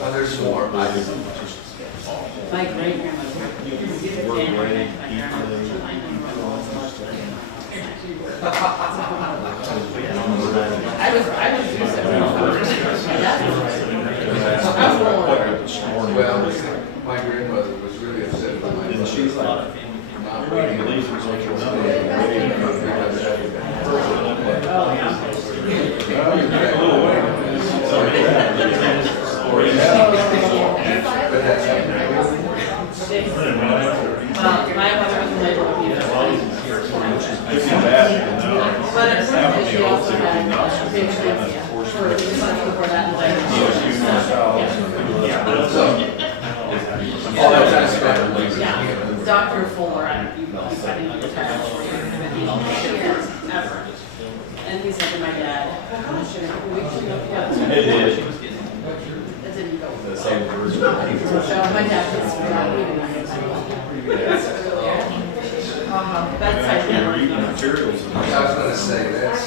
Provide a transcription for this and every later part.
Oh, there's more. My great grandmother. I was used to it. Well, my grandmother was really upset about my mother. She's like, not reading it. But that's My mother was labeled but at some point she also had big transient for before that. Dr. Fuller, you've studied the child for ever. And he said to my dad, well, gosh, in a couple weeks you know, yeah. That didn't go. the same version. So my dad was bedside You're manner. reading materials. I was going to say that's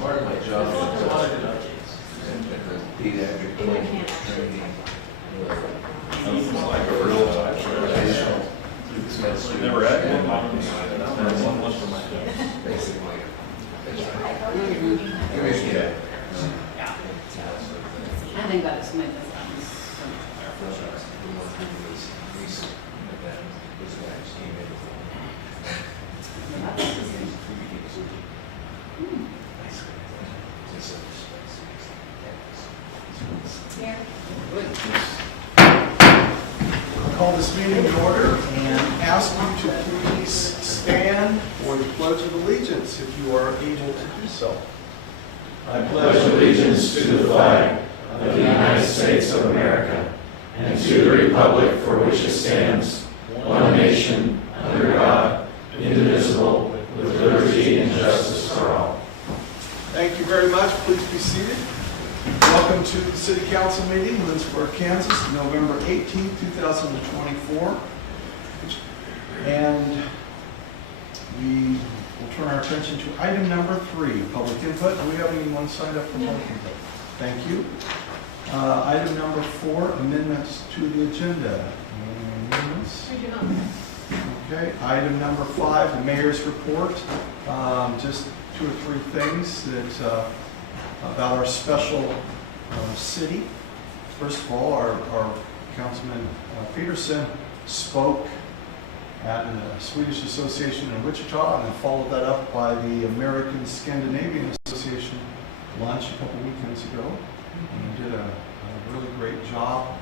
part of my job and the pediatric clinic training. It's like a real time. Never had one. One was for my dad. Basically. I think that is my I'll call this meeting to order and ask you to please stand for the Pledge of Allegiance if you are able to do so. I pledge allegiance to the flag of the United States of America and to the republic for which it stands, one nation, under God, indivisible, with liberty and justice for all. Thank you very much. Please be seated. Welcome to the City Council meeting, Lindsborg, Kansas, November 18, 2024. And we will turn our attention to item number 3, public input. Do we have anyone signed up for public input? Thank you. Item number 4, amendments to the agenda. Any amendments? Okay. Item number 5, the mayor's report. Just 2 or 3 things that about our special city. First of all, our Councilman Peterson spoke at a Swedish association in Wichita, and then followed that up by the American Scandinavian Association lunch a couple weekends ago. And he did a really great job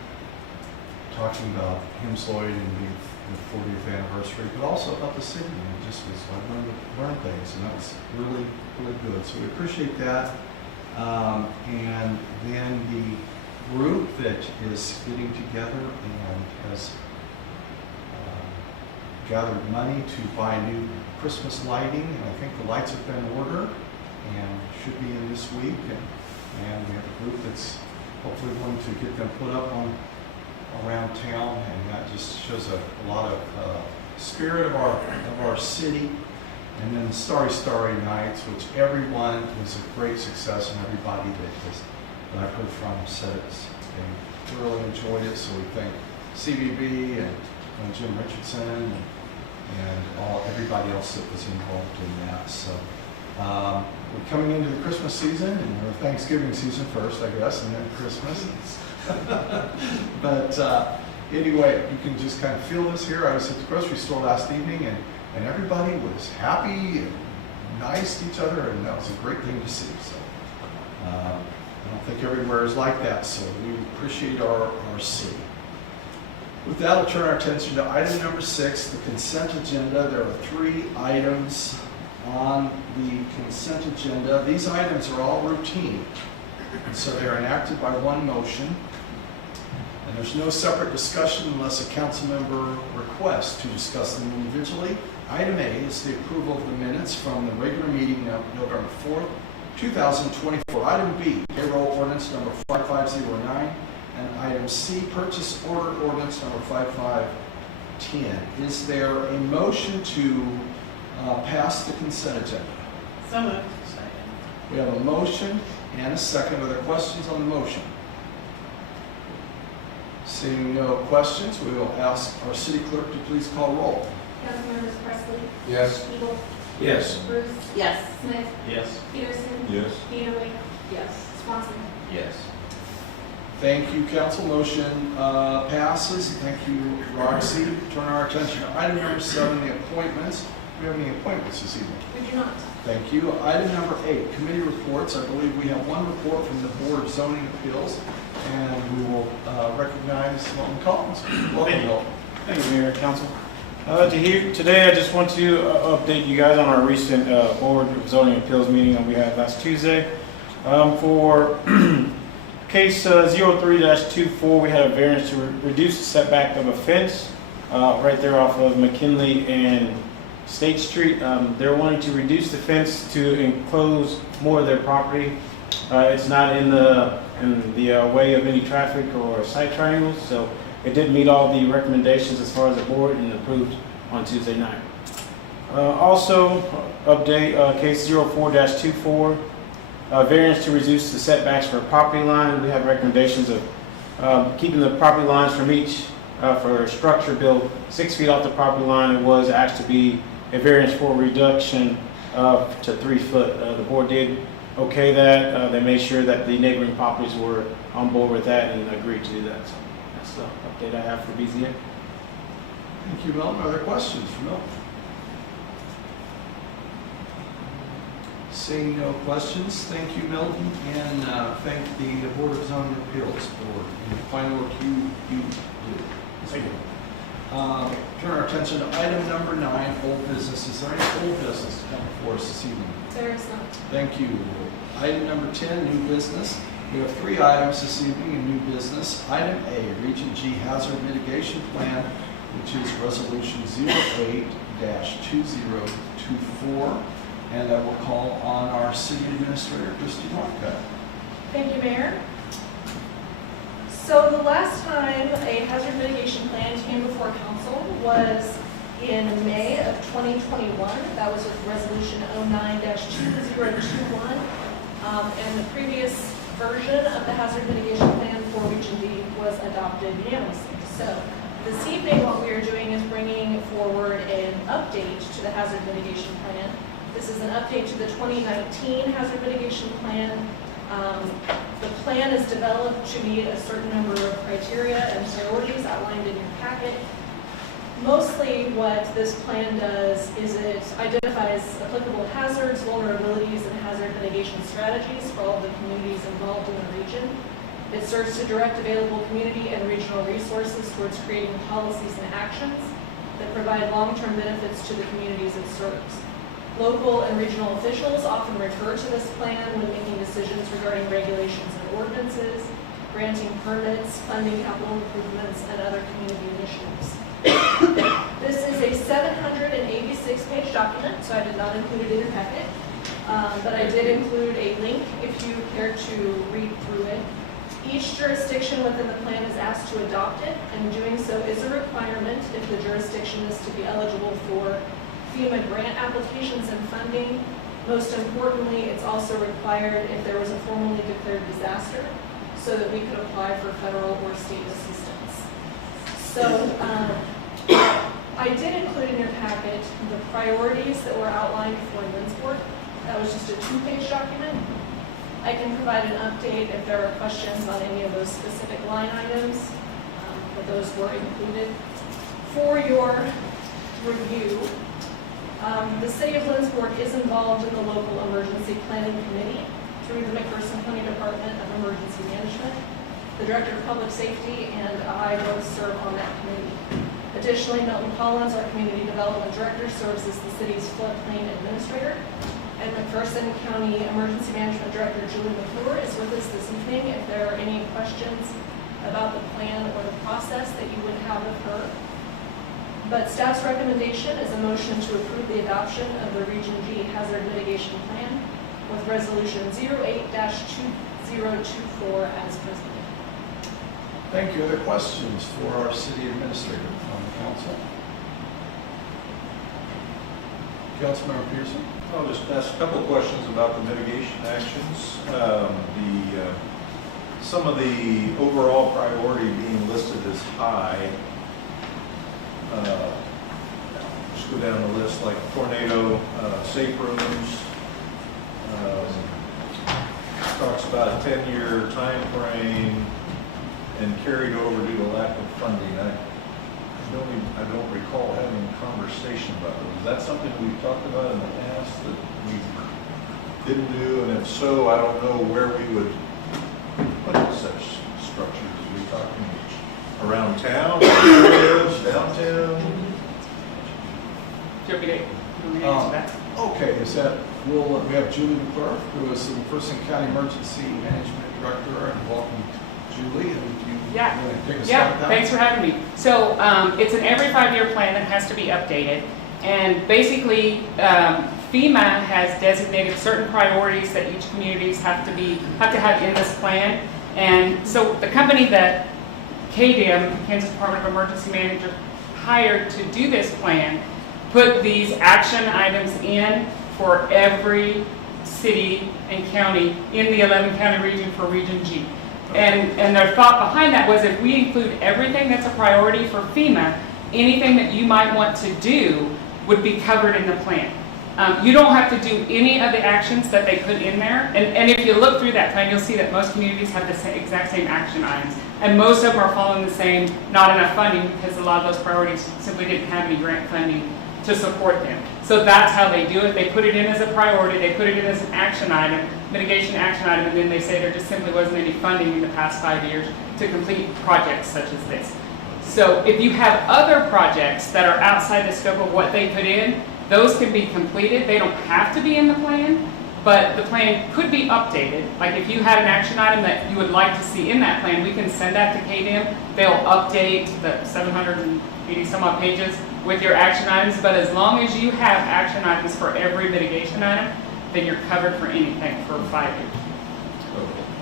talking about Hemsloyd and the 40th anniversary, but also about the city. And it just was, I learned things, and that was really, really good. So we appreciate that. And then the group that is getting together and has gathered money to buy new Christmas lighting, and I think the lights have been ordered and should be in this week. And we have a group that's hopefully going to get them put up around town, and that just shows a lot of spirit of our city. And then Starry Starry Nights, which everyone was a great success, and everybody that I've heard from said they thoroughly enjoyed it. So we thank CBB and Jim Richardson and everybody else that was involved in that. So we're coming into the Christmas season, and or Thanksgiving season first, I guess, and then Christmas. But anyway, you can just kind of feel this here. I was at the grocery store last evening, and everybody was happy and nice to each other, and that was a great thing to see. So I don't think everywhere is like that, so we appreciate our city. With that, I'll turn our attention to item number 6, the consent agenda. There are 3 items on the consent agenda. These items are all routine, and so they're enacted by one motion. And there's no separate discussion unless a council member requests to discuss them individually. Item A is the approval of the minutes from the regular meeting of November 4th, 2024. Item B, payroll ordinance number 5509. And item C, purchase order ordinance number 5510. Is there a motion to pass the consent agenda? So moved. We have a motion and a second. Are there questions on the motion? Seeing no questions, we will ask our city clerk to please call roll. Councilmembers Presley, Yes. Eagle, Yes. Bruce, Yes. Smith, Yes. Peterson, Yes. Peterly, Yes. Swanson. Yes. Thank you, council. Motion passes. Thank you, Roxy. Turn our attention to item number 7, the appointments. Do we have any appointments this evening? We do not. Thank you. Item number 8, committee reports. I believe we have one report from the Board of Zoning Appeals, and we will recognize Milton Collins. Welcome, Milton. Thank you, Mayor and Council. Today, I just want to update you guys on our recent Board of Zoning Appeals meeting that we had last Tuesday. For case 03-24, we had a variance to reduce the setback of a fence right there off of McKinley and State Street. They're wanting to reduce the fence to enclose more of their property. It's not in the way of any traffic or site triangles, so it did meet all the recommendations as far as the board and approved on Tuesday night. Also, update case 04-24, variance to reduce the setbacks for property line. We have recommendations of keeping the property lines from each for structure built 6 feet off the property line. It was asked to be a variance for reduction to 3 foot. The board did okay that. They made sure that the neighboring properties were on board with that and agreed to do that. So that's the update I have for BZA. Thank you, Milton. Are there questions for Milton? Seeing no questions, thank you, Milton, and thank the Board of Zoning Appeals for the fine work you do. Thank you. Turn our attention to item number 9, old business. Is there any old business to come before us this evening? There is none. Thank you. Item number 10, new business. We have 3 items this evening in new business. Item A, Region G Hazard Mitigation Plan, which is Resolution 08-2024. And I will call on our City Administrator, Christy Northcutt. Thank you, Mayor. So the last time a hazard mitigation plan came before council was in May of 2021. That was with resolution 09-2021. And the previous version of the hazard mitigation plan for Region D was adopted unanimously. So this evening, what we are doing is bringing forward an update to the hazard mitigation plan. This is an update to the 2019 hazard mitigation plan. The plan is developed to meet a certain number of criteria and priorities outlined in your packet. Mostly what this plan does is it identifies applicable hazards, vulnerabilities, and hazard mitigation strategies for all of the communities involved in the region. It serves to direct available community and regional resources towards creating policies and actions that provide long-term benefits to the communities it serves. Local and regional officials often refer to this plan when making decisions regarding regulations and ordinances, granting permits, funding capital improvements, and other community initiatives. This is a 786-page document, so I did not include it in your packet, but I did include a link if you care to read through it. Each jurisdiction within the plan is asked to adopt it, and doing so is a requirement if the jurisdiction is to be eligible for FEMA grant applications and funding. Most importantly, it's also required if there was a formally declared disaster so that we could apply for federal or state assistance. So I did include in your packet the priorities that were outlined for Lindsborg. That was just a 2-page document. I can provide an update if there are questions on any of those specific line items, but those were included. For your review, the City of Lindsborg is involved in the local emergency planning committee through the McPherson County Department of Emergency Management. The Director of Public Safety and I both serve on that committee. Additionally, Milton Collins, our Community Development Director, serves as the city's floodplain administrator. And McPherson County Emergency Management Director Julie McClure is with us this evening if there are any questions about the plan or the process that you would have of her. But staff's recommendation is a motion to approve the adoption of the Region G Hazard Mitigation Plan with Resolution 08-2024 as presented. Thank you. Other questions for our City Administrator on the council? Councilmember Pearson? I'll just ask a couple of questions about the mitigation actions. Some of the overall priority being listed as high. Just go down the list, like tornado, safe rooms. Talks about a 10-year time frame and carried over due to lack of funding. I don't recall having a conversation about it. Is that something we've talked about in the past that we didn't do? And if so, I don't know where we would put such structures. Are we talking around town, areas, downtown? Do you want me to answer that? Okay, is that, we have Julie the clerk, who is the Person County Emergency Management Director, and welcome Julie, and if you Yeah. want to take a start Yeah, at that. thanks for having me. So it's an every 5-year plan that has to be updated. And basically, FEMA has designated certain priorities that each communities have to have in this plan. And so the company that KDM, Kansas Department of Emergency Management, hired to do this plan put these action items in for every city and county in the 11-county region for Region G. And their thought behind that was if we include everything that's a priority for FEMA, anything that you might want to do would be covered in the plan. You don't have to do any of the actions that they put in there. And if you look through that plan, you'll see that most communities have the exact same action items. And most of them are following the same, not enough funding, because a lot of those priorities simply didn't have any grant funding to support them. So that's how they do it. They put it in as a priority, they put it in as an action item, mitigation action item, and then they say there just simply wasn't any funding in the past 5 years to complete projects such as this. So if you have other projects that are outside the scope of what they put in, those can be completed. They don't have to be in the plan, but the plan could be updated. Like if you had an action item that you would like to see in that plan, we can send that to KDM. They'll update the 780 some odd pages with your action items, but as long as you have action items for every mitigation item, then you're covered for anything for 5 years.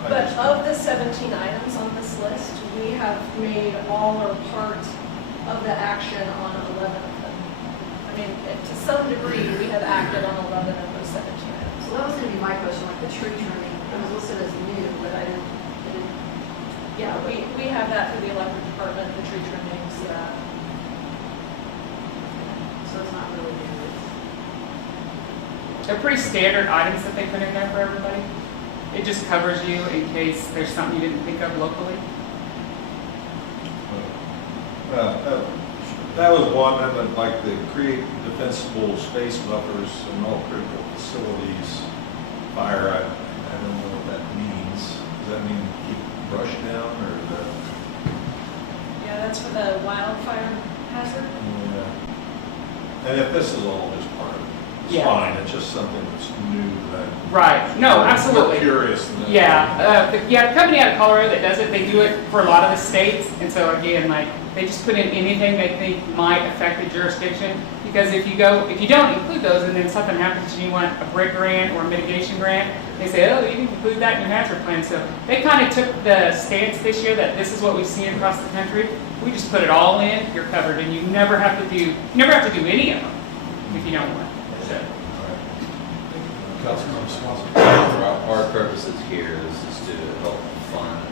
But of the 17 items on this list, we have made all or part of the action on 11 of them. I mean, to some degree, we have acted on 11 of those 17 items. So that was going to be my question, like the tree trimming, it was listed as new, but I didn't. Yeah, we have that through the electric department, the tree trimmings, So it's not really new. They're pretty standard items that they put in there for everybody. It just covers you in case there's something you didn't think of locally. That was one, and then like the create defensible space buffers in all critical facilities. Fire, I don't know what that means. Does that mean keep brush down or the? yeah, that's for the wildfire hazard. Yeah. And if this is all just part of it, it's Yeah. fine. It's just something that's new that. Right. No, We're absolutely. curious. And then- Yeah, the company out of Colorado that does it, they do it for a lot of the states, and so again, like, they just put in anything they think might affect the jurisdiction, because if you don't include those, and then something happens and you want a brick grant or a mitigation grant, they say, oh, you can include that in your hazard plan. So they kind of took the stance this year that this is what we've seen across the country. We just put it all in, you're covered, and you never have to do any of them if you don't want. So. Councilmember Swanson. For our purposes here, this is to help fund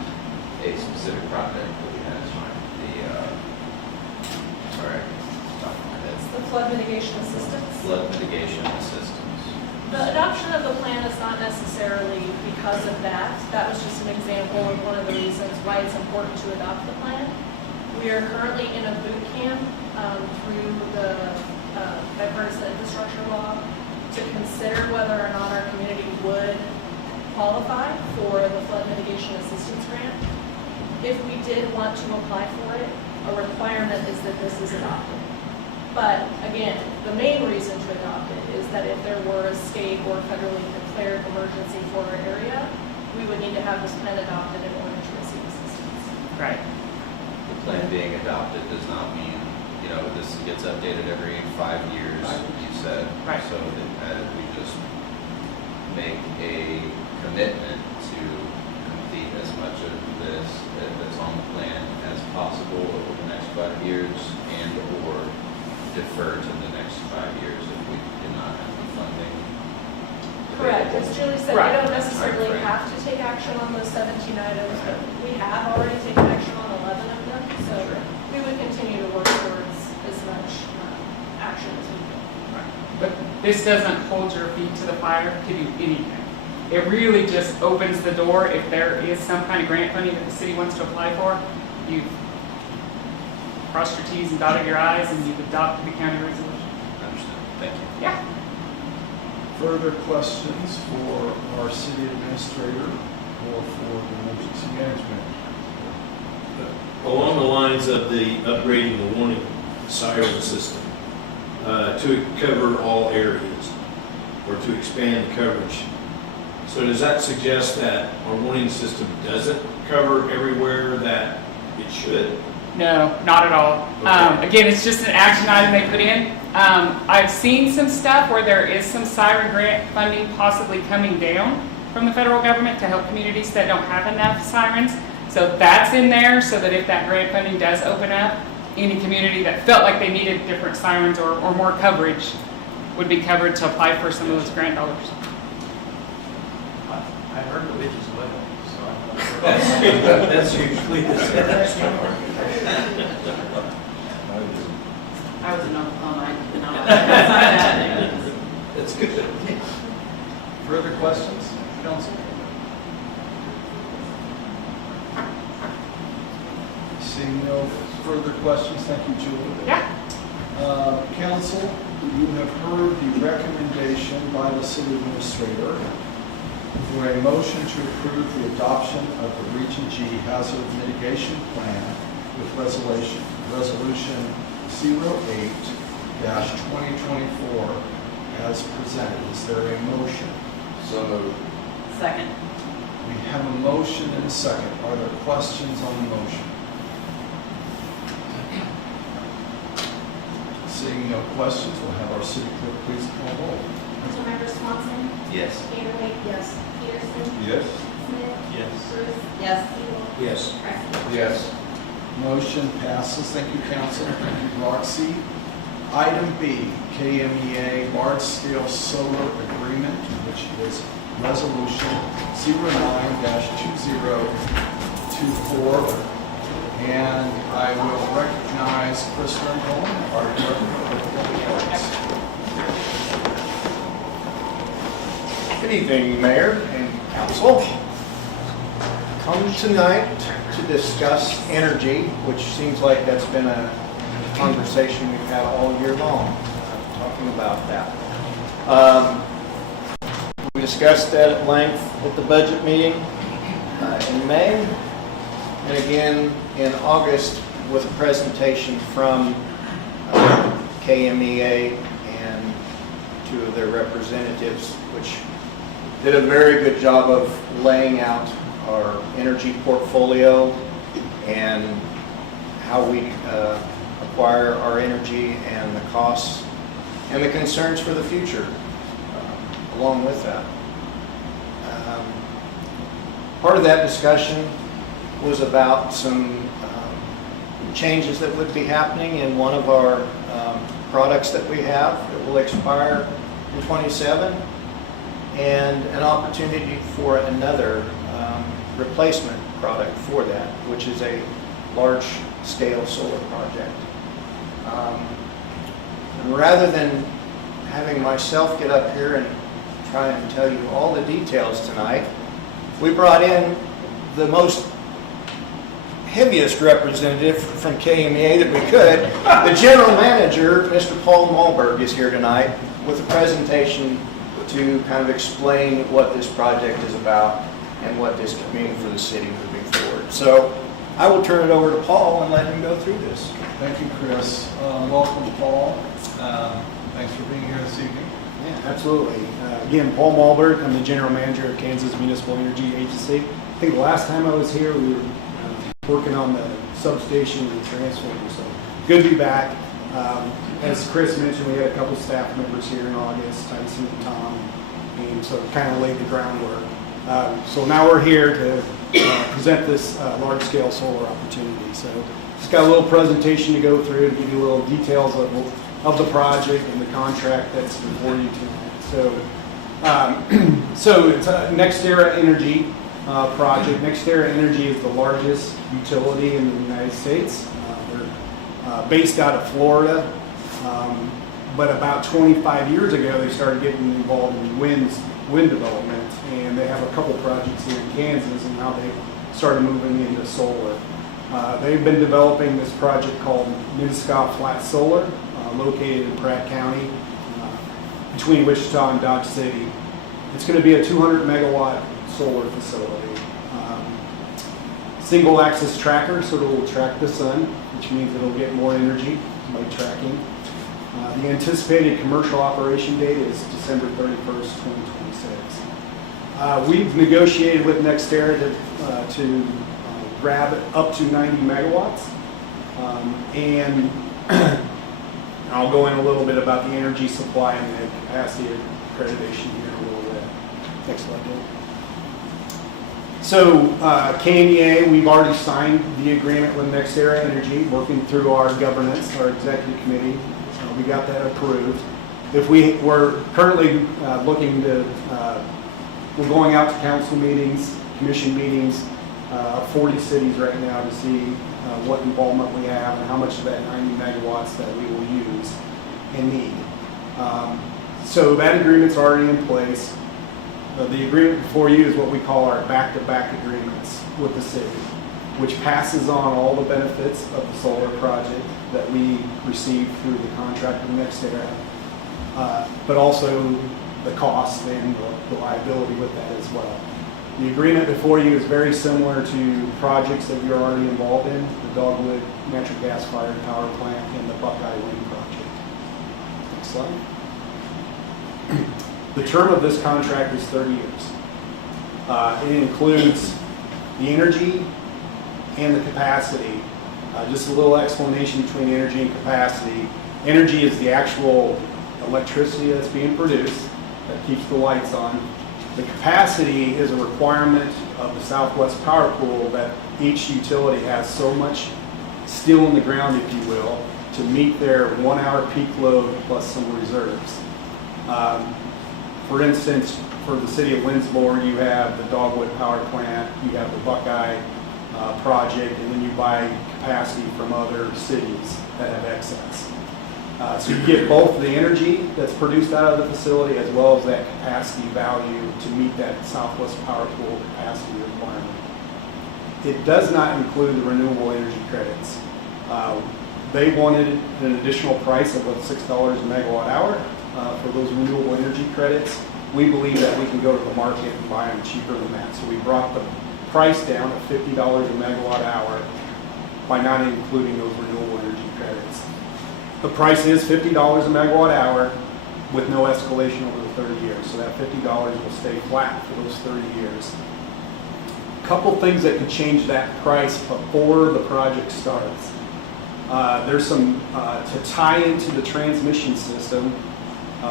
a specific project that we had in mind. Top of my head. It's the flood mitigation assistance. Flood mitigation assistance. The adoption of the plan is not necessarily because of that. That was just an example of one of the reasons why it's important to adopt the plan. We are currently in a boot camp through the bipartisan infrastructure law to consider whether or not our community would qualify for the flood mitigation assistance grant. If we did want to apply for it, a requirement is that this is adopted. But again, the main reason to adopt it is that if there were a state or federally declared emergency for our area, we would need to have this plan adopted in order to receive assistance. Right. The plan being adopted does not mean, this gets updated every 5 years, you said. Right. So that we just make a commitment to complete as much of this that's on the plan as possible over the next 5 years, and or defer to the next 5 years if we do not Julie said, Right. we don't necessarily Right. have to take action on those 17 items, but we have already taken action on 11 of them, so we would continue to work towards as much action as we can. But this doesn't hold your feet to the fire to do anything. It really just opens the door. If there is some kind of grant funding that the city wants to apply for, you've crossed your T's and dotted your I's, and you've adopted the county resolution. Understood. Thank you. Yeah. Further questions for our city administrator or for the emergency management? Along the lines of the upgrading the warning siren system to cover all areas or to expand the coverage. So does that suggest that our warning system doesn't cover everywhere that it should? No, not at all. Okay. Again, it's just an action item they put in. I've seen some stuff where there is some siren grant funding possibly coming down from the federal government to help communities that don't have enough sirens. So that's in there so that if that grant funding does open up, any community that felt like they needed different sirens or more coverage would be covered to apply for some of those grant dollars. I heard the witch's wedding, so I'm not sure. That's usually the I was an I did not sign that. That's good. Further questions, council? Seeing no further questions, thank you, Julie. Yeah. Council, you have heard the recommendation by the city administrator for a motion to approve the adoption of the Region G Hazard Mitigation Plan with resolution 08-2024 as presented. Is there a motion? So moved. Second. We have a motion and a second. Are there questions on the motion? Seeing no questions, we'll have our city clerk please call roll. Councilmember Swanson. Yes. Gatorade, yes. Peterson. Yes. Smith. Yes. Bruce. Yes. Siegel. Yes. Presley. Yes. Motion passes. Thank you, Council. Thank you, Roxy. Item B, KMEA Large-Scale Solar Agreement, which is Resolution 09-2024. And I will recognize Chris Rendell, our Director of Public Works. Good evening, Mayor and Council. Come tonight to discuss energy, which seems like that's been a conversation we've had all year long, talking about that. We discussed that at length at the budget meeting in May, and again in August with a presentation from KMEA and two of their representatives, which did a very good job of laying out our energy portfolio and how we acquire our energy and the costs and the concerns for the future along with that. Part of that discussion was about some changes that would be happening in one of our products that we have that will expire in 27, and an opportunity for another replacement product for that, which is a large-scale solar project. And rather than having myself get up here and try and tell you all the details tonight, we brought in the most heaviest representative from KMEA that we could. The general manager, Mr. Paul Malberg, is here tonight with a presentation to kind of explain what this project is about and what this could mean for the city moving forward. So I will turn it over to Paul and let him go through this. Thank you, Chris. Welcome, Paul. Thanks for being here this evening. Yeah, absolutely. Again, Paul Malberg. I'm the general manager of Kansas Municipal Energy Agency. I think the last time I was here, we were working on the substation and transformer, so good to be back. As Chris mentioned, we had a couple staff members here in August, Tyson and Tom, and so kind of laid the groundwork. So now we're here to present this large-scale solar opportunity. So just got a little presentation to go through to give you a little details of the project and the contract that's before you tonight. So So it's a NextEra Energy project. NextEra Energy is the largest utility in the United States. They're based out of Florida, but about 25 years ago they started getting involved in wind development, and they have a couple projects here in Kansas, and now they started moving into solar. They've been developing this project called Minnesota Flat Solar, located in Pratt County, between Wichita and Dodge City. It's going to be a 200 megawatt solar facility. Single axis tracker, so it will track the sun, which means it'll get more energy by tracking. The anticipated commercial operation date is December 31st, 2026. We've negotiated with NextEra to grab up to 90 megawatts. And I'll go in a little bit about the energy supply and the capacity accreditation here in a little bit. Next slide, Dave. So KNEA, we've already signed the agreement with NextEra Energy, working through our governance, our executive committee. We got that approved. We're currently looking to, we're going out to council meetings, commission meetings, 40 cities right now to see what involvement we have and how much of that 90 megawatts that we will use and need. So that agreement's already in place. The agreement before you is what we call our back-to-back agreements with the city, which passes on all the benefits of the solar project that we receive through the contract with NextEra, but also the cost and the liability with that as well. The agreement before you is very similar to projects that you're already involved in, the Dogwood natural gas fired power plant and the Buckeye Wind project. Next slide. The term of this contract is 30 years. It includes the energy and the capacity. Just a little explanation between energy and capacity. Energy is the actual electricity that's being produced that keeps the lights on. The capacity is a requirement of the Southwest Power Pool that each utility has so much steel in the ground, if you will, to meet their 1 hour peak load plus some reserves. For instance, for the city of Lindsborg, you have the Dogwood Power Plant, you have the Buckeye project, and then you buy capacity from other cities that have excess. So you get both the energy that's produced out of the facility as well as that capacity value to meet that Southwest Power Pool capacity requirement. It does not include the renewable energy credits. They wanted an additional price of $6 a megawatt hour for those renewable energy credits. We believe that we can go to the market and buy them cheaper than that. So we brought the price down to $50 a megawatt hour by not including those renewable energy credits. The price is $50 a megawatt hour with no escalation over the 30 years. So that $50 will stay flat for those 30 years. A couple things that could change that price before the project starts. There's some, to tie into the transmission system,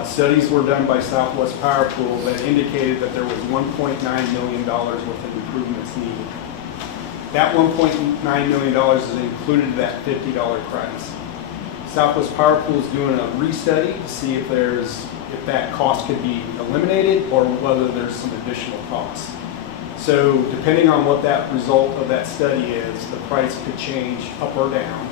studies were done by Southwest Power Pool that indicated that there was $1.9 million worth of improvements needed. That $1.9 million is included in that $50 price. Southwest Power Pool is doing a restudy to see if that cost could be eliminated or whether there's some additional costs. So depending on what that result of that study is, the price could change up or down,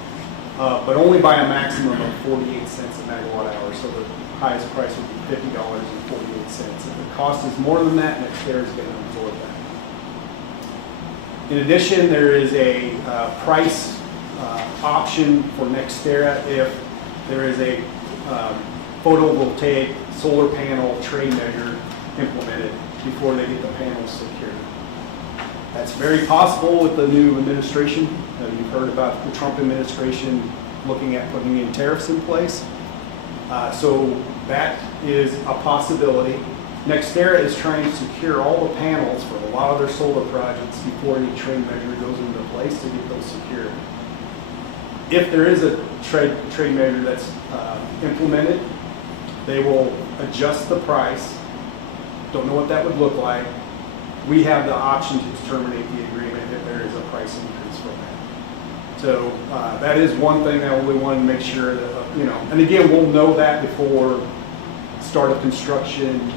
but only by a maximum of 48 cents a megawatt hour. So the highest price would be $50.48. If the cost is more than that, NextEra is going to absorb that. In addition, there is a price option for NextEra if there is a photovoltaic solar panel trade measure implemented before they get the panels secured. That's very possible with the new administration. You've heard about the Trump administration looking at putting in tariffs in place. So that is a possibility. NextEra is trying to secure all the panels for a lot of their solar projects before any trade measure goes into place to get those secured. If there is a trade measure that's implemented, they will adjust the price. Don't know what that would look like. We have the option to terminate the agreement if there is a price increase for that. So that is one thing that we want to make sure that, and again, we'll know that before start of construction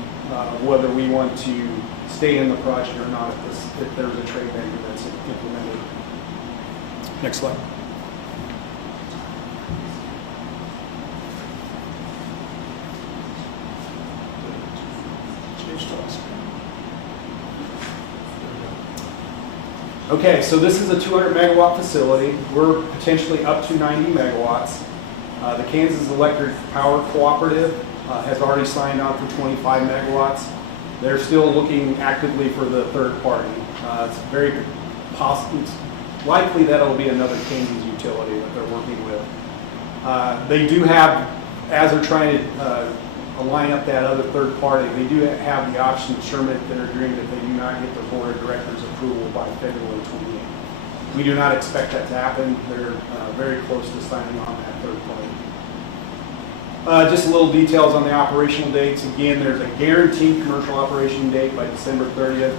whether we want to stay in the project or not if there's a trade vendor that's implemented. Next slide. Okay, so this is a 200 megawatt facility. We're potentially up to 90 megawatts. The Kansas Electric Power Cooperative has already signed on for 25 megawatts. They're still looking actively for the third party. It's very possible, it's likely that it'll be another Kansas utility that they're working with. They do have, as they're trying to line up that other third party, they do have the option to terminate their agreement if they do not get the board of directors approval by February 28th. We do not expect that to happen. They're very close to signing on that third party. Just a little details on the operational dates. Again, there's a guaranteed commercial operation date by December 31st,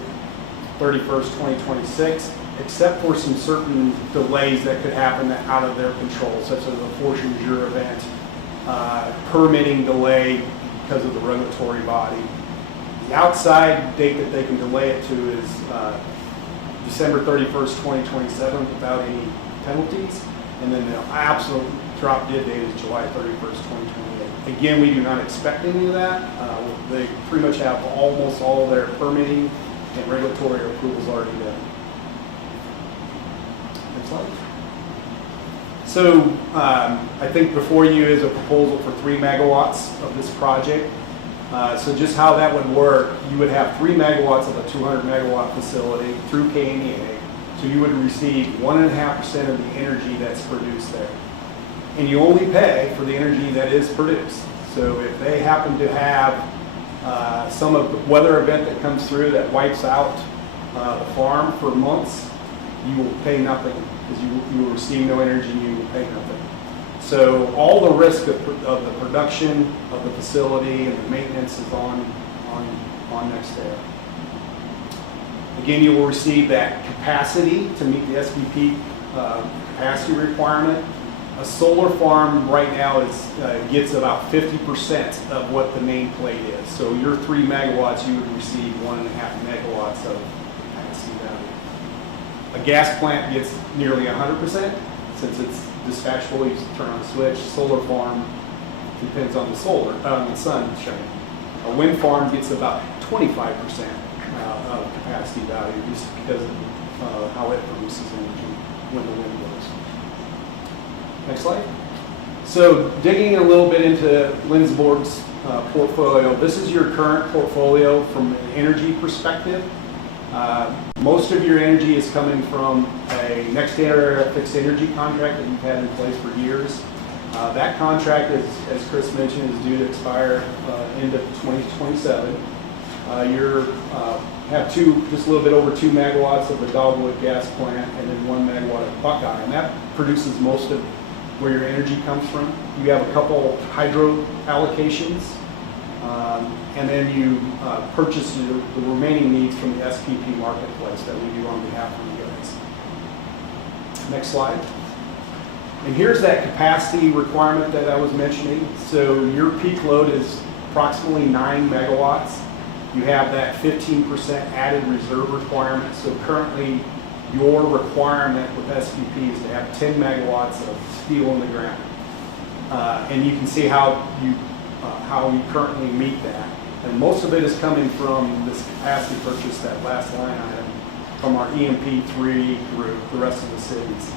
2026, except for some certain delays that could happen out of their control, such as a force majeure event, permitting delay because of the regulatory body. The outside date that they can delay it to is December 31st, 2027 without any penalties. And then the absolute drop dead date is July 31st, 2028. Again, we do not expect any of that. They pretty much have almost all their permitting and regulatory approvals already done. Next slide. So I think before you is a proposal for 3 megawatts of this project. So just how that would work, you would have 3 megawatts of a 200 megawatt facility through KNEA. So you would receive 1.5% of the energy that's produced there. And you only pay for the energy that is produced. So if they happen to have some of the weather event that comes through that wipes out the farm for months, you will pay nothing because you will receive no energy and you will pay nothing. So all the risk of the production of the facility and the maintenance is on NextEra. Again, you will receive that capacity to meet the SPP capacity requirement. A solar farm right now gets about 50% of what the nameplate is. So your 3 megawatts, you would receive 1.5 megawatts of capacity value. A gas plant gets nearly 100% since it's dispatchable. You turn on a switch. Solar farm depends on the sun shining. A wind farm gets about 25% of capacity value just because of how it produces energy when the wind blows. Next slide. So digging a little bit into Lindsborg's portfolio, this is your current portfolio from an energy perspective. Most of your energy is coming from a NextEra fixed energy contract that you've had in place for years. That contract, as Chris mentioned, is due to expire end of 2027. You have just a little bit over 2 megawatts of the Dogwood gas plant and then 1 megawatt of Buckeye, and that produces most of where your energy comes from. You have a couple hydro allocations, and then you purchase the remaining needs from the SPP marketplace that we do on behalf of you guys. Next slide. And here's that capacity requirement that I was mentioning. So your peak load is approximately 9 megawatts. You have that 15% added reserve requirement. So currently your requirement with SPP is to have 10 megawatts of steel in the ground. And you can see how you currently meet that. And most of it is coming from this capacity purchase, that last line item, from our EMP3 group, the rest of the cities.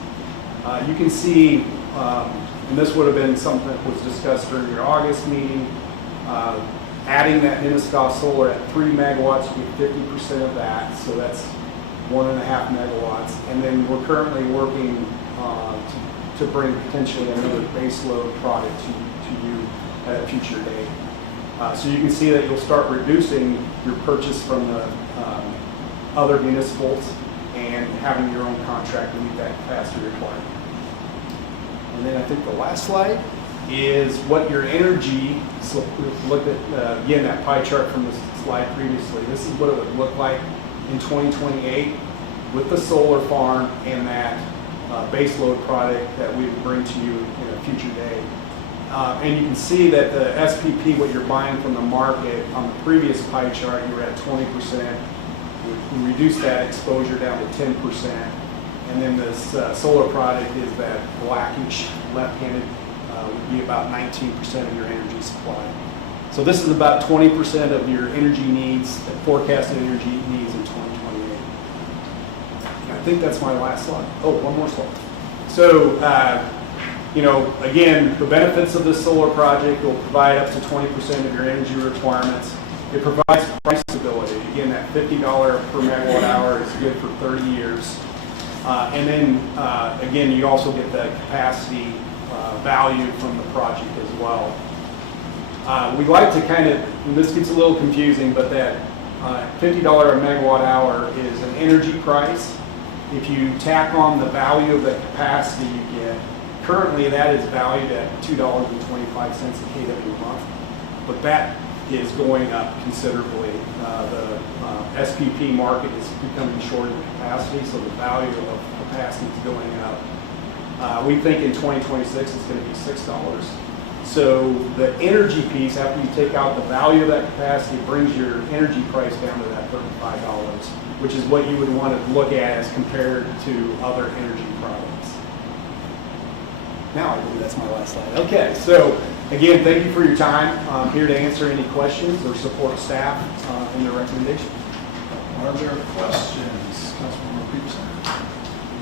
You can see, and this would have been something that was discussed during your August meeting, adding that Minnesota solar at 3 megawatts, you get 50% of that, so that's 1.5 megawatts. And then we're currently working to bring potentially another baseload product to you at a future date. So you can see that you'll start reducing your purchase from the other municipals and having your own contract to meet that capacity requirement. And then I think the last slide is what your energy, so look at, again, that pie chart from the slide previously. This is what it would look like in 2028 with the solar farm and that base load product that we would bring to you in a future day. And you can see that the SPP, what you're buying from the market, on the previous pie chart, you were at 20%. We reduced that exposure down to 10%. And then this solar product is that blackish left-handed, would be about 19% of your energy supply. So this is about 20% of your energy needs, forecasted energy needs in 2028. And I think that's my last slide. Oh, one more slide. So, again, the benefits of this solar project will provide up to 20% of your energy requirements. It provides price stability. Again, that $50 per megawatt hour is good for 30 years. And then, again, you also get the capacity value from the project as well. We'd like to kind of, and this gets a little confusing, but that $50 a megawatt hour is an energy price. If you tack on the value of the capacity you get, currently that is valued at $2.25 a kW a month, but that is going up considerably. The SPP market is becoming short of capacity, so the value of capacity is going up. We think in 2026 it's going to be $6. So the energy piece, after you take out the value of that capacity, brings your energy price down to that $35, which is what you would want to look at as compared to other energy products. Now I believe that's my last slide. Okay, so again, thank you for your time. I'm here to answer any questions or support staff in their recommendation. Are there questions, Councilmember Peterson?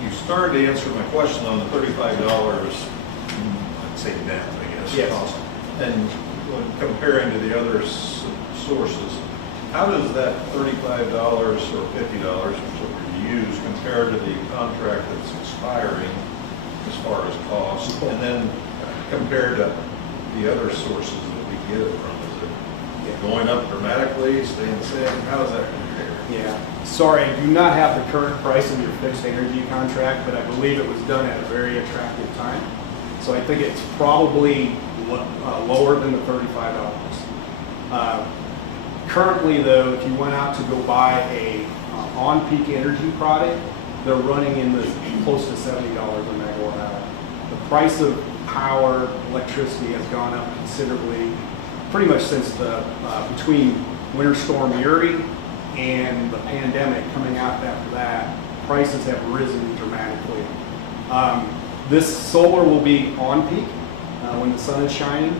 You started to answer my question on the $35, I'd say net, I guess. Yes. Cost. And when comparing to the other sources, how does that $35 or $50, whichever you use, compare to the contract that's expiring as far as cost? And then compared to the other sources that we get it from, is it going up dramatically, staying the same? How does that compare? Yeah, sorry, I do not have the current price of your fixed energy contract, but I believe it was done at a very attractive time. So I think it's probably lower than the $35. Currently though, if you went out to go buy a on-peak energy product, they're running in the close to $70 a megawatt hour. The price of power, electricity has gone up considerably, pretty much since the between Winter Storm Uri and the pandemic coming out after that, prices have risen dramatically. This solar will be on peak when the sun is shining.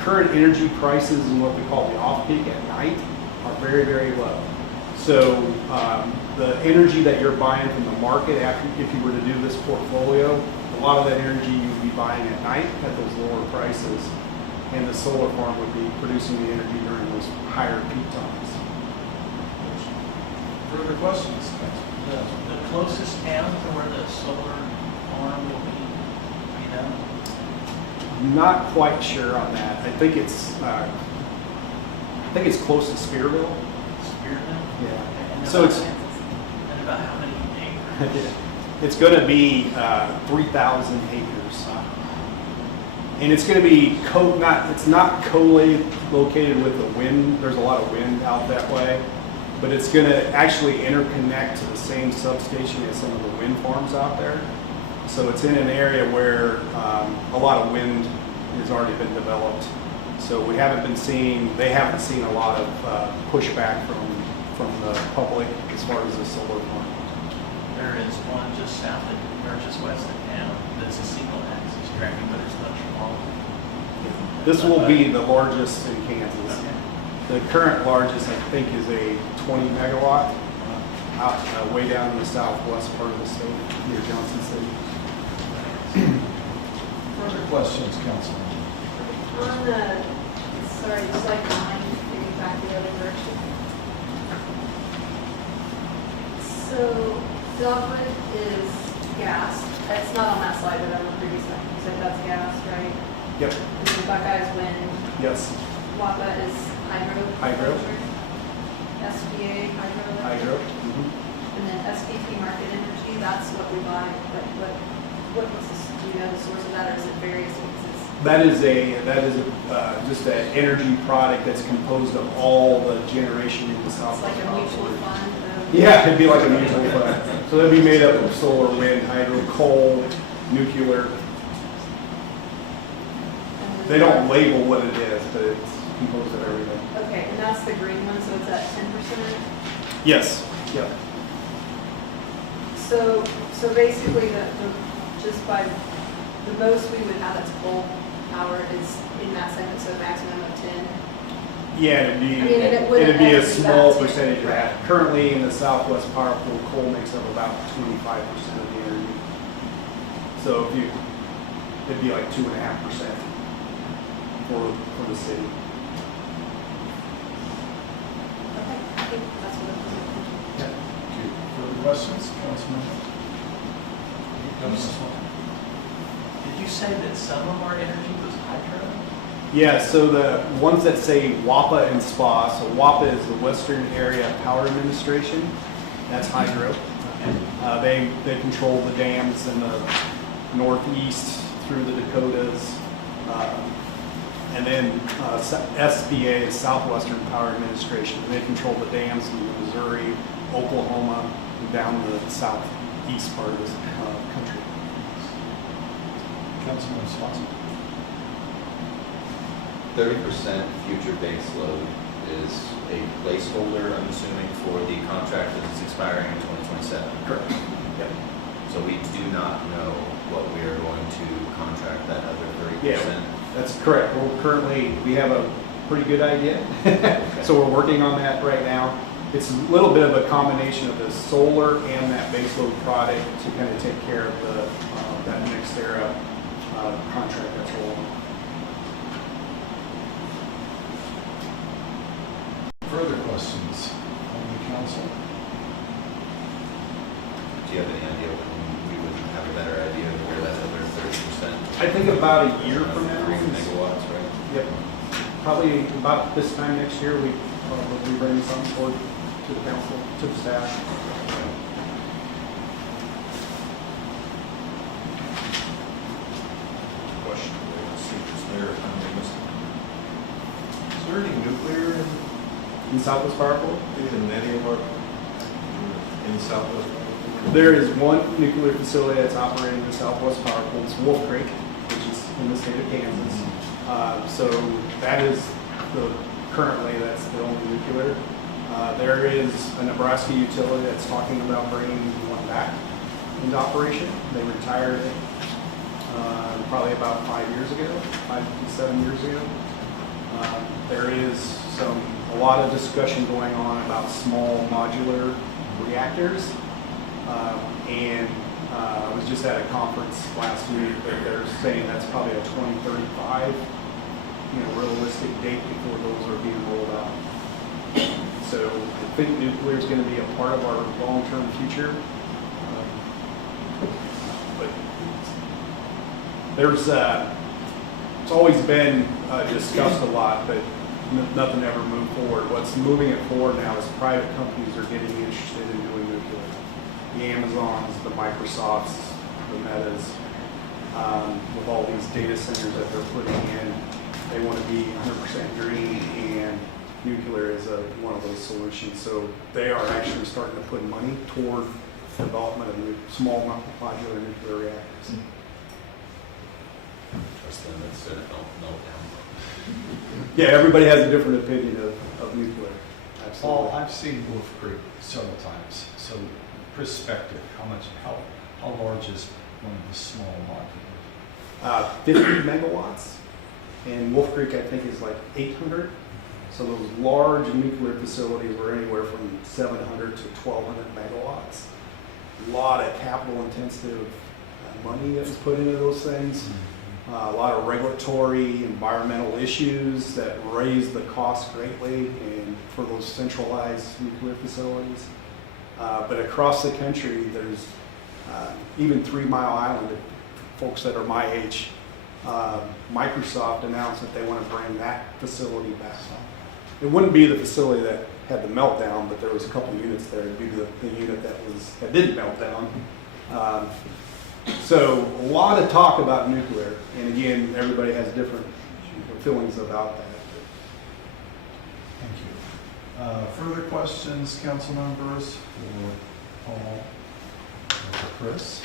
Current energy prices in what we call the off peak at night are very, very low. So the energy that you're buying from the market, after if you were to do this portfolio, a lot of that energy you would be buying at night at those lower prices, and the solar farm would be producing the energy during those higher peak times. Further questions? The closest town to where the solar farm will be, Not quite sure on that. I think it's close to Spearville. Spearville? Yeah. And So about- it's And about how many acres? it's going to be 3,000 acres, and it's going to be it's not co-located with the wind. There's a lot of wind out that way, but it's going to actually interconnect to the same substation as some of the wind farms out there. So it's in an area where a lot of wind has already been developed. So they haven't seen a lot of pushback from the public as far as the solar farm. There is one just south of, or just west of town, that's a single axis tracking, but it's much smaller. This will be the largest in Kansas. The current largest, I think, is a 20 megawatt out way down in the southwest part of the state, near Johnson City. Further questions, Councilman? On the, sorry, just like mine, maybe back the other direction. So Dogwood is gas. It's not on that slide, but on the previous slide. You said that's gas, right? Yep. And then Buckeye's wind. Yes. Wappa is hydro. Hydro. SPA, hydro. Hydro. Mhm. And then SPP market energy, that's what we buy. What was this, do you know the source of that, or is it various mixes? That is just an energy product that's composed of all the generation in the It's southwest. like a mutual fund. Yeah, it'd be like a mutual fund. So that'd be made up of solar, wind, hydro, coal, nuclear. And They don't label what it is, but it's composed of everything. Okay, and that's the green one, so it's at 10%? Yes. Yep. So basically, just by, the most we would have that's full power is in that segment, so a maximum of 10. Yeah, I mean, and it wouldn't it'd be a ever be small that percentage of that. Currently, in the Southwest Power Pool, coal makes up about 25% of the energy. So it'd be like 2.5% for the city. Okay, I think that's what it was. Further questions, Councilmember? Did you say that some of our energy was hydro? Yeah, so the ones that say WAPA and SPA, so WAPA is the Western Area Power Administration, that's hydro. They control the dams in the northeast through the Dakotas. And then SBA is Southwestern Power Administration. They control the dams in Missouri, Oklahoma, and down the southeast part of this country. Councilman Swanson? 30% future base load is a placeholder, I'm assuming, for the contract that is expiring in 2027. Correct. Yep. So we do not know what we are going to contract that other 30%. Yeah, that's correct. We have a pretty good idea. So we're working on that right now. It's a little bit of a combination of the solar and that baseload product to kind of take care of that next era contract that's rolling. Further questions on the council? Do you have any idea when we would have a better idea of where that other 30%? I think about a year from now. Megawatts, right? Yep. Probably about this time next year, we probably bring some forward to the council, to the staff. Question, let's see if it's there. Is there any nuclear In Southwest Power Pool, in any of our, in Southwest? there is one nuclear facility that's operating in Southwest Power Pool. It's Wolf Creek, which is in the state of Kansas. So that is currently that's the only nuclear. There is a Nebraska utility that's talking about bringing one back into operation. They retired it probably about 5 years ago, 5 to 7 years ago. There is a lot of discussion going on about small modular reactors. I was just at a conference last week that they're saying that's probably a 2035, realistic date before those are being rolled out. So I think nuclear is going to be a part of our long-term future. But it's always been discussed a lot, but nothing ever moved forward. What's moving it forward now is private companies are getting interested in doing nuclear. The Amazons, the Microsofts, the Metas, with all these data centers that they're putting in, they want to be 100% green, and nuclear is one of those solutions. So they are actually starting to put money toward the development of small modular nuclear reactors. Trust them instead of meltdown. Yeah, everybody has a different opinion of nuclear. Absolutely. Paul, I've seen Wolf Creek several times. So perspective, how large is one of the small modular? 50 megawatts, and Wolf Creek I think is like 800. So those large nuclear facilities were anywhere from 700 to 1,200 megawatts. A lot of capital intensive money that was put into those things. A lot of regulatory, environmental issues that raised the cost greatly and for those centralized nuclear facilities. But across the country, there's even 3 Mile Island, folks that are my age, Microsoft announced that they want to bring that facility back. It wouldn't be the facility that had the meltdown, but there was a couple units there. It'd be the unit that didn't melt down. So a lot of talk about nuclear, and again, everybody has different feelings about that. Thank you. Further questions, council members, for Paul or for Chris?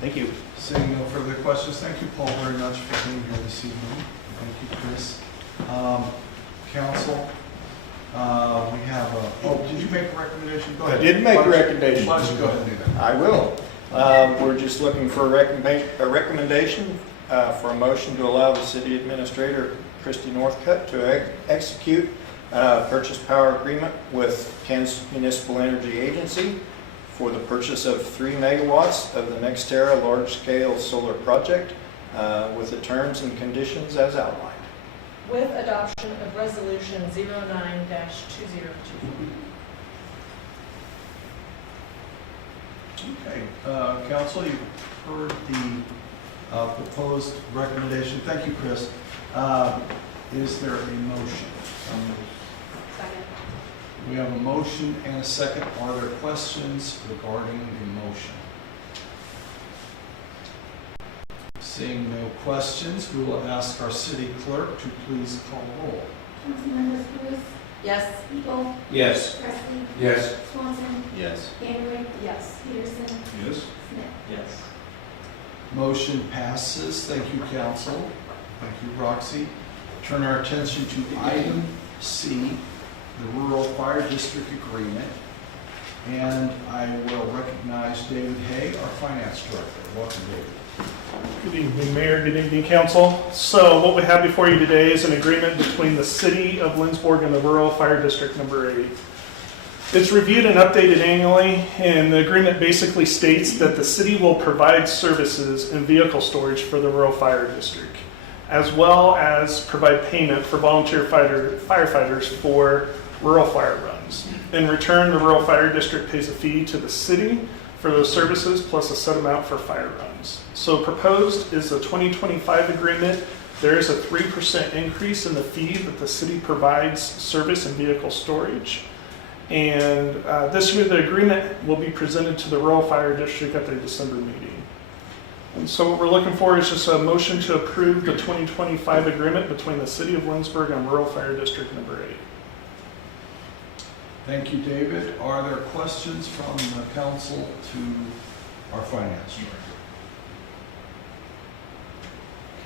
Thank you. Seeing no further questions, thank you, Paul, very much for being here this evening. Thank you, Chris. Council, we have did you make a recommendation? Go I ahead. did make a recommendation. Why don't you go ahead and do that? I will. We're just looking for a recommendation for a motion to allow the city administrator, Christy Northcutt, to execute a purchase power agreement with Kansas Municipal Energy Agency for the purchase of 3 megawatts of the NextEra large-scale solar project with the terms and conditions as outlined. With adoption of Resolution 09-2024. Okay, council, you've heard the proposed recommendation. Thank you, Chris. Is there a motion? Second. We have a motion and a second. Are there questions regarding the motion? Seeing no questions, we will ask our city clerk to please call roll. Councilmembers Cruz, Yes. Eagle, Yes. Presley, Yes. Swanson, Yes. Danwood, Yes. Peterson, Yes? Smith. Yes. Motion passes. Thank you, council. Thank you, Roxy. Turn our attention to item C, the Rural Fire District Agreement. And I will recognize David Hay, our Finance Director. Welcome, David. Good evening, Mayor. Good evening, Council. So what we have before you today is an agreement between the City of Lindsborg and the Rural Fire District Number 8. It's reviewed and updated annually, and the agreement basically states that the city will provide services and vehicle storage for the Rural Fire District, as well as provide payment for volunteer firefighters for rural fire runs. In return, the Rural Fire District pays a fee to the city for those services, plus a set amount for fire runs. So proposed is a 2025 agreement. There is a 3% increase in the fee that the city provides service and vehicle storage. And this year, the agreement will be presented to the Rural Fire District at their December meeting. And so what we're looking for is just a motion to approve the 2025 agreement between the City of Lindsborg and Rural Fire District Number 8. Thank you, David. Are there questions from the council to our Finance Director?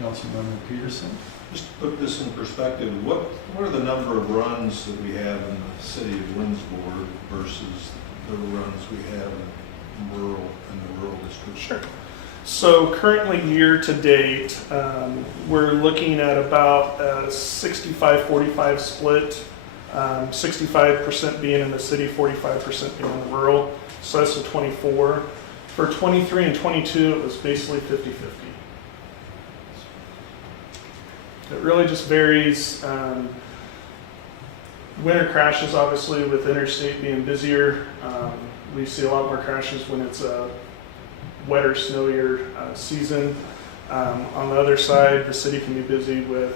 Councilmember Peterson? Just to put this in perspective, what are the number of runs that we have in the city of Lindsborg versus the runs we have in the rural district? Sure. So currently, year to date, we're looking at about a 65-45 split, 65% being in the city, 45% being in the rural. So that's a 24. For 23 and 22, it was basically 50-50. It really just varies. Winter crashes, obviously, with interstate being busier. We see a lot more crashes when it's a wetter, snowier season. On the other side, the city can be busy with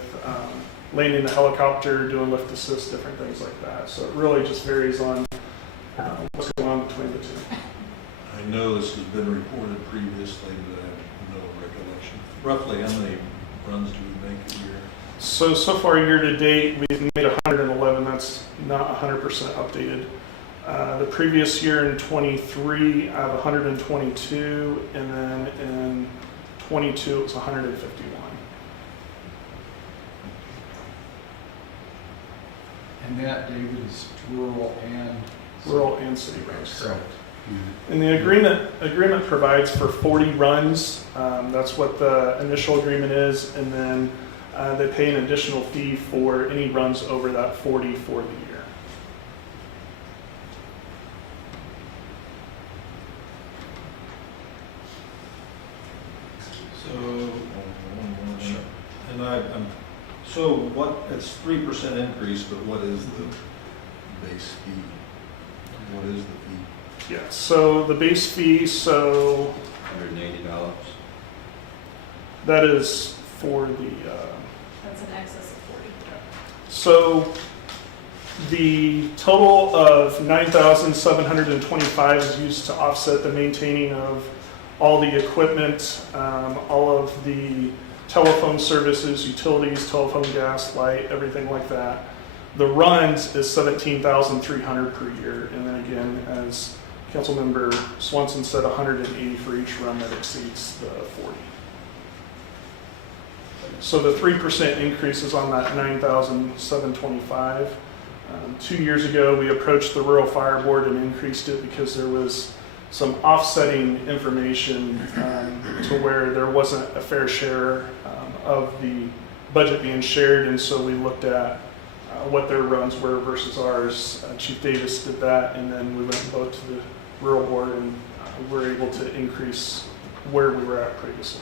landing the helicopter, doing lift assist, different things like that. So it really just varies on what's going on between the two. I know this has been reported previously, but I have no recollection. Roughly how many runs do we make a year? So far year to date, we've made 111. That's not 100% updated. The previous year in 23, I have 122, and then in 22, it was 151. And that, David, is rural and City runs. correct. And the agreement provides for 40 runs. That's what the initial agreement is, and then they pay an additional fee for any runs over that 40 for the year. So what, it's 3% increase, but what is the base fee? What is the fee? Yeah, so the base fee, so $180. that is for the, That's an excess of 40. so the total of $9,725 is used to offset the maintaining of all the equipment, all of the telephone services, utilities, telephone, gas, light, everything like that. The runs is $17,300 per year, and then again, as Councilmember Swanson said 180 for each run that exceeds the 40. So the 3% increase is on that 9,725. 2 years ago, we approached the Rural Fire Board and increased it because there was some offsetting information to where there wasn't a fair share of the budget being shared, and so we looked at what their runs were versus ours. Chief Davis did that, and then we went both to the Rural Board and were able to increase where we were at previously.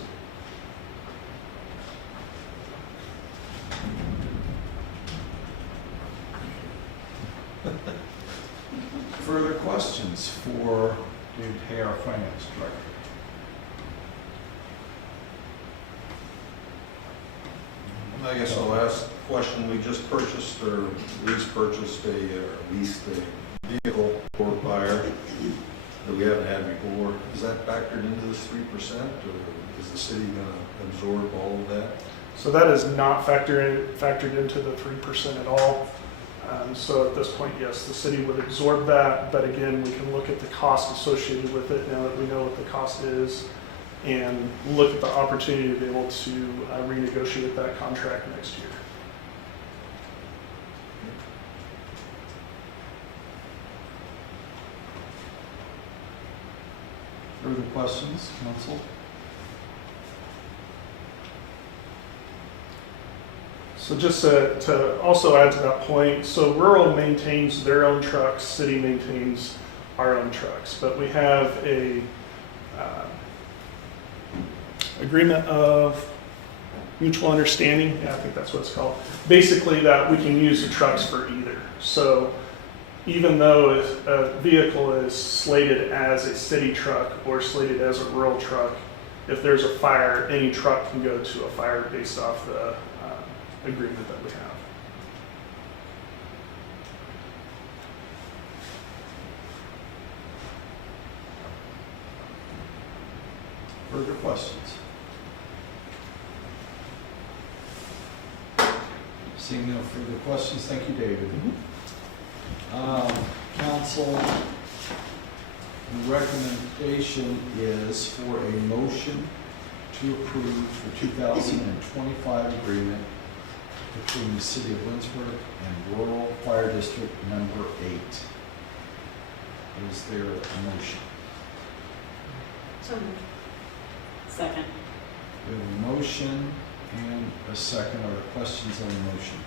Further questions for David Hay, our finance director? I guess I'll ask the question, we just purchased or leased a vehicle for fire that we haven't had before. Is that factored into this 3%, or is the city going to absorb all of that? So that is not factored into the 3% at all. So at this point, yes, the city would absorb that, but again, we can look at the cost associated with it now that we know what the cost is, and look at the opportunity to be able to renegotiate that contract next year. Further questions, council? So just to also add to that point, so rural maintains their own trucks, city maintains our own trucks, but we have a agreement of mutual understanding, yeah, I think that's what it's called, basically that we can use the trucks for either. So even though if a vehicle is slated as a city truck or slated as a rural truck, if there's a fire, any truck can go to a fire based off the agreement that we have. Further questions? Seeing no further questions, thank you, David. Council, the recommendation is for a motion to approve the 2025 agreement between the City of Lindsborg and Rural Fire District Number 8. Is there a motion? So moved. Second. We have a motion and a second. Are there questions on the motion?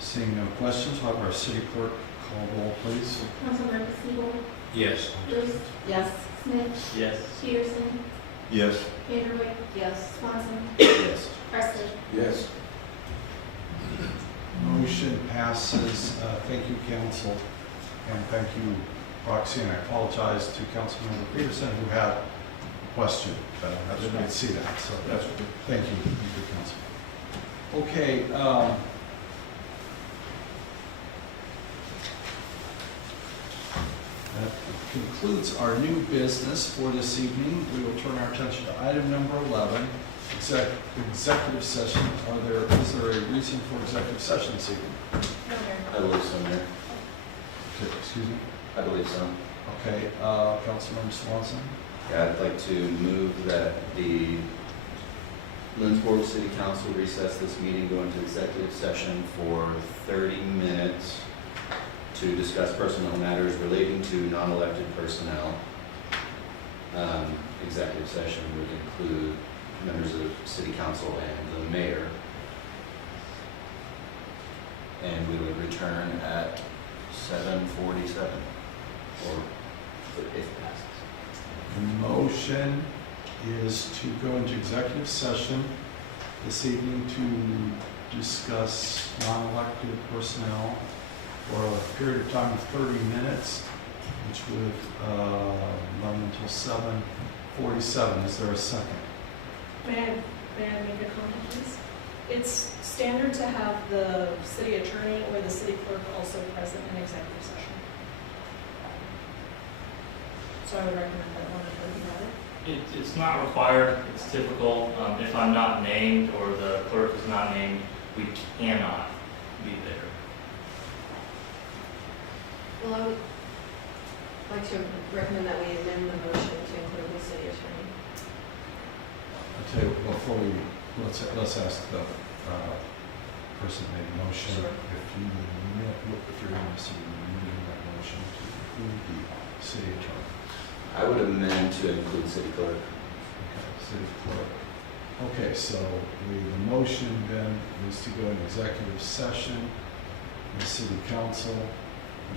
Seeing no questions, we'll have our city clerk call roll, please. Councilmember Siebel, Yes. Luce, Yes. Smith, Yes. Peterson, Yes. Vanderway, Yes. Swanson, Yes. Presley. Yes. Motion passes. Thank you, council, and thank you, Roxy, and I apologize to Councilmember Peterson who had a question, but I didn't see that, so That's good. thank you, council. Okay, that concludes our new business for this evening. We will turn our attention to item number 11, executive session. Is there a reason for executive session this evening? No, Mayor. I believe so, Mayor. Okay, excuse me? I believe so. Okay, Councilmember Swanson? Yeah, I'd like to move that the Lindsborg City Council recess this meeting, go into executive session for 30 minutes to discuss personnel matters relating to non-elected personnel. Executive session would include members of City Council and the mayor. And we would return at 7:47, or if it passes. The motion is to go into executive session this evening to discuss non-elected personnel for a period of time of 30 minutes, which would run until 7:47. Is there a second? May I make a comment, please? It's standard to have the city attorney or the city clerk also present in executive session. So I would recommend that one of them rather. It's not required, it's typical. If I'm not named or the clerk is not named, we cannot be there. Well, I would like to recommend that we amend the motion to include the city attorney. I'll tell you, before we, let's ask the person who made the motion, Sure. if you're interested in amending that motion to include the city attorney. I would amend to include city clerk. Okay, city clerk. Okay, so the motion then is to go in executive session, the city council,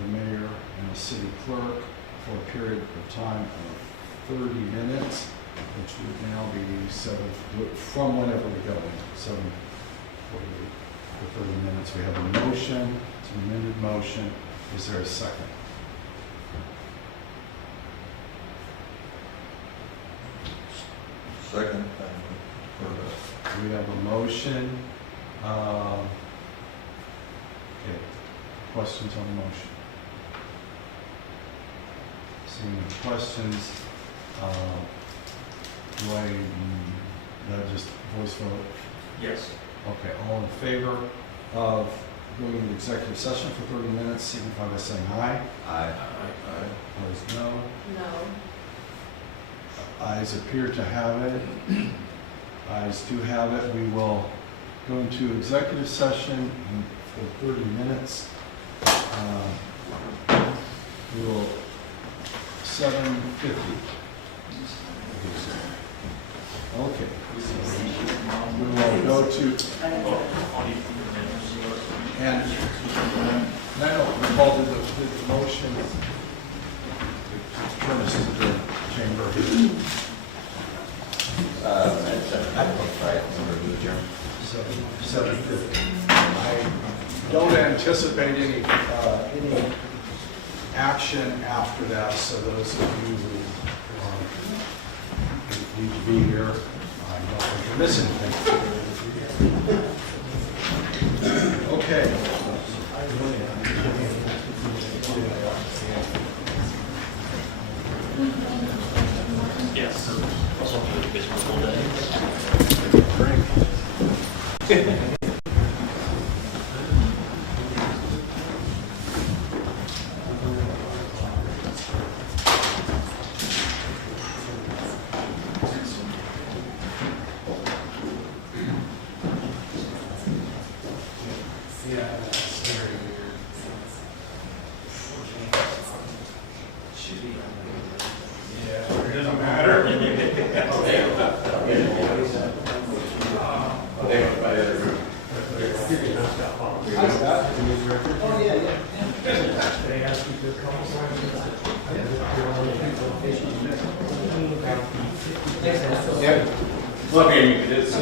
the mayor, and the city clerk for a period of time of 30 minutes, which would now be from whenever we go in, 7:48 for 30 minutes. We have a motion, it's an amended motion. Is there a second? Second. We have a motion. Okay, questions on the motion? Seeing no questions, just voice vote? Yes. Okay, all in favor of going into executive session for 30 minutes, signify by saying aye. Aye. Opposed, no. No. Ayes appear to have it. Ayes do have it. We will go into executive session for 30 minutes. We will 7:50. Okay. We will go to, and I don't recall the motion to turn us into the chamber. Right, we're to adjourn. 7:50. I don't anticipate any action after that, so those of you who need to be here, I don't think you're missing anything. Okay. Yes. Also, the business all day. Look, it's so,